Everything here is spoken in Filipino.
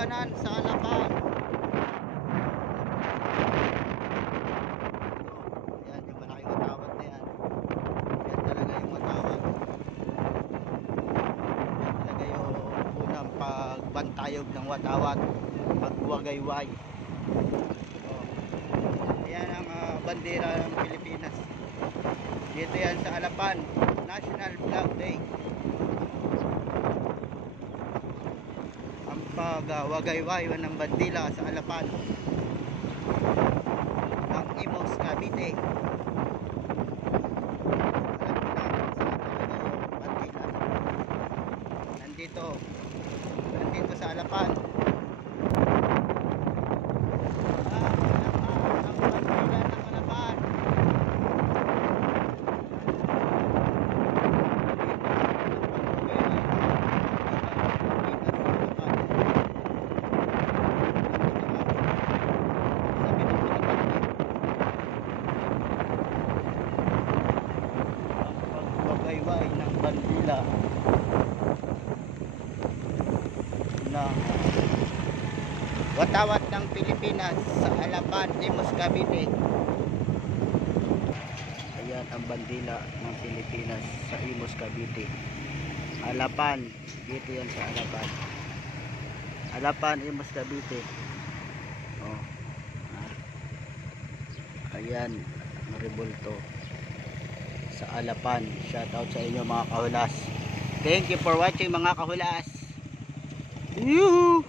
labanan sa Alabang. Yan yung malaking watawat na yan. Yan talaga yung watawat. Yan talaga yung unang pagbantayog ng watawat, pagwagayway. Yan ang bandera ng Pilipinas. Dito yan sa Alapan, National Flag Day. Ang pagwagayway ng bandila sa Alapan ng Imus, Cavite. Nandito sa Alapan. Pagwagayway ng bandila na watawat ng Pilipinas sa Alapan, Imus, Cavite. Ayan ang bandila ng Pilipinas sa Imus, Cavite. Alapan, dito yan sa Alapan. Alapan, Imus, Cavite. Oh. Ayan ang rebulto sa Alapan. Shout out sa inyo mga kahulas. Thank you for watching mga kahulas. Yuhu!